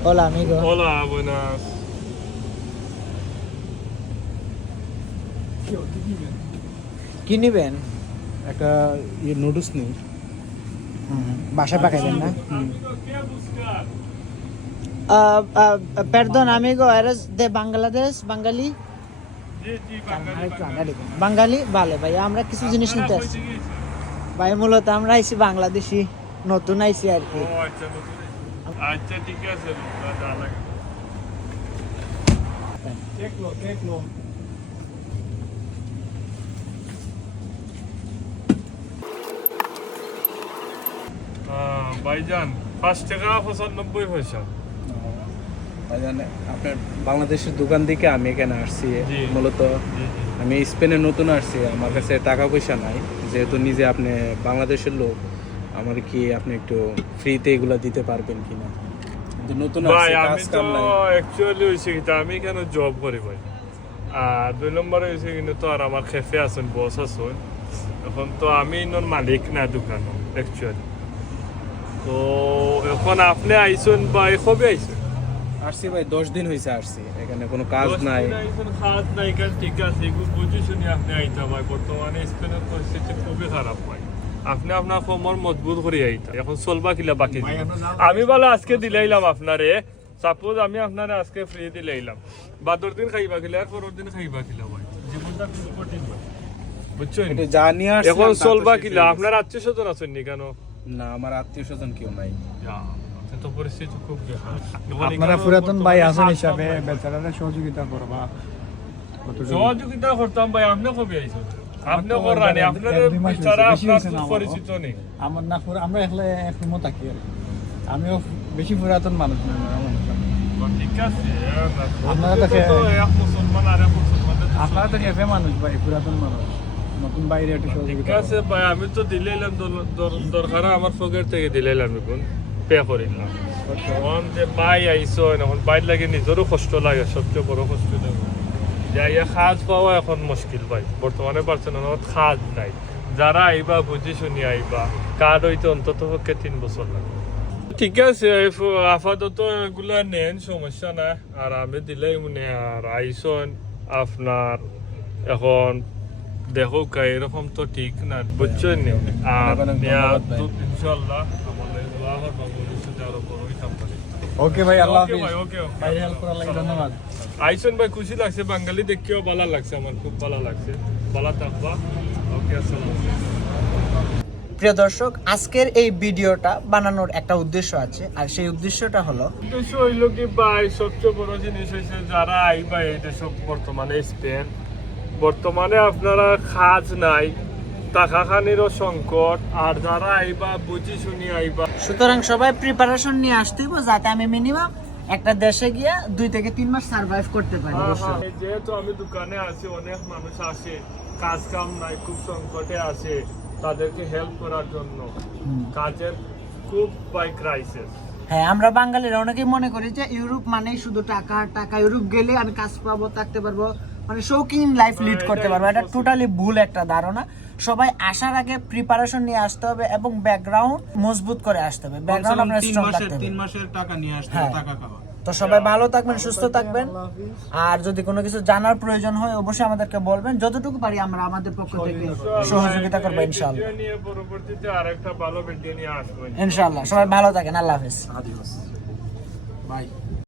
Hola, amigo. Hola, buenas. কি নিবেন একটা ইয়ে নুডলস নেই বাসা পাকাইবেন না perdón, amigo, ¿eres de Bangladesh? ¿Bangali? জি জি বাঙালি বাঙালি ভালো ভাই আমরা কিছু জিনিস নিতে আসছি ভাই মূলত আমরা আইছি বাংলাদেশি নতুন আইছি আর কি আচ্ছা ঠিক আছে দেখল দেখল ভাইজান পাঁচ টাকা পঁচানব্বই পয়সা ভাইজান আপনার বাংলাদেশের দোকান থেকে আমি এখানে আসছি মূলত আমি স্পেনে নতুন আসছি আমার কাছে টাকা পয়সা নাই যেহেতু নিজে আপনি বাংলাদেশের লোক। আমার কি আপনি একটু ফ্রিতে এগুলো দিতে পারবেন কিনা? কিন্তু নতুন ভাই আমি তো অ্যাকচুয়ালি হয়েছে কি আমি কেন জব করি ভাই? আর দুই নম্বরে হয়েছে কিন্তু তো আর আমার খেফে আছেন বস আছেন। এখন তো আমি ইনোর মালিক না দোকান অ্যাকচুয়ালি তো এখন আপনি আইসুন বা কবে আইসুন আসছি ভাই দশ দিন হয়েছে আসছি এখানে কোনো কাজ নাই। কাজ নাই কাজ ঠিক আছে বুঝে শুনি আপনি আইতা ভাই বর্তমানে স্পেনের পরিস্থিতি খুবই খারাপ ভাই। আপনি আপনার কোমর মজবুত করে আইতা। এখন চলবা কিলা বাকি আমি বলে আজকে দিলাইলাম আপনারে। সাপোজ আমি আপনারে আজকে ফ্রি দিলাইলাম। বাদর দিন খাইবা কিলা আর পরের দিন খাইবা কিলা ভাই। জীবনটা কঠিন ভাই বুঝছেন একটু যা নিয়ে আসছি এখন চলবা কিলা। আপনার আত্মীয় স্বজন আছেন নি কেন? না আমার আত্মীয় স্বজন কেউ নাই। তো পরিস্থিতি খুব আপনারা পুরাতন ভাই আছেন হিসাবে বেচারারা সহযোগিতা করবা। সহযোগিতা করতাম ভাই আপনি কবে আইছেন। করানি বিচারা আপনার। পরিচিত নেই। আমার না পুরো আমরা একলা থাকি আর আমিও বেশি পুরাতন মানুষ না আমরা মানুষ না। ঠিক আছে আপনারা তো তো এক মুসলমান আর এক মুসলমানের আপনারা তো হেফে মানুষ ভাই পুরাতন মানুষ? নতুন বাইরে একটু ঠিক আছে ভাই আমি তো দিলাইলাম দর- দর- দরকার আমার পকেট থেকে দিলাইলাম এখন। পে করিলাম এখন যে বাই আইসো এখন বাইর লাগে নিজেরও কষ্ট লাগে সবচেয়ে বড় কষ্ট লাগে যাইয়া খাজ পাওয়া এখন মুশকিল ভাই। বর্তমানে পারছেন খাজ নাই। যারা আইবা বুঝি শুনি আইবা কার্ড হইতে অন্তত পক্ষে তিন বছর লাগে। ঠিক আছে আপাতত এগুলা নেন সমস্যা না আর আমি দিলাই মনে আর আইসন আপনার এখন দেখো এরকম তো ঠিক না বুঝছেন? আর ইনশাল্লাহ আমাদের আরও বড় ওকে ভাই আল্লাহ ওকে ভাই ওকে ভাই হেল্প করার লাগে ধন্যবাদ আইসন ভাই খুশি লাগছে বাঙালি দেখিও ভালো লাগছে আমার খুব ভালো লাগছে ভালো থাকবা ওকে আসসালাম প্রিয় দর্শক আজকের এই ভিডিওটা বানানোর একটা উদ্দেশ্য আছে আর সেই উদ্দেশ্যটা হলো উদ্দেশ্য হইল কি ভাই সবচেয়ে বড় জিনিস হয়েছে যারা আইবা এই দেশ বর্তমানে স্পেন। বর্তমানে আপনারা কাজ নাই টাকা খানিরও সংকট আর যারা আইবা বুঝি শুনি আইবা। সুতরাং সবাই প্রিপারেশন নিয়ে আসতে হবে যাতে আমি মিনিমাম একটা দেশে গিয়ে দুই থেকে তিন মাস সার্ভাইভ করতে পারি। হ্যাঁ, হ্যাঁ, যেহেতু আমি দোকানে আছি অনেক মানুষ আসে কাজ কাম নাই খুব সংকটে আছে তাদেরকে হেল্প করার জন্য। কাজের খুব বাই ক্রাইসিস হ্যাঁ আমরা বাঙালিরা অনেকেই মনে করি যে ইউরোপ মানেই শুধু টাকা টাকা ইউরোপ গেলে আমি কাজ পাবো থাকতে পারব। মানে শৌখিন লাইফ লিড করতে পারব। এটা টোটালি ভুল একটা ধারণা। সবাই আসার আগে প্রিপারেশন নিয়ে আসতে হবে এবং ব্যাকগ্রাউন্ড মজবুত করে আসতে হবে। ব্যাকগ্রাউন্ড আপনার স্ট্রং থাকতে হবে। মাসের টাকা নিয়ে আসতে হ্যাঁ। টাকা খাওয়া। তো সবাই ভালো থাকবেন সুস্থ থাকবেন। আর যদি কোনো কিছু জানার প্রয়োজন হয় অবশ্যই আমাদেরকে বলবেন। যতটুকু পারি আমরা আমাদের পক্ষ থেকে সহযোগিতা করব নিয়ে পরবর্তীতে আরেকটা ভালো ভিডিও নিয়ে আসব ইনশাল্লাহ সবাই ভালো থাকেন। আল্লাহ হাফিজ। বাই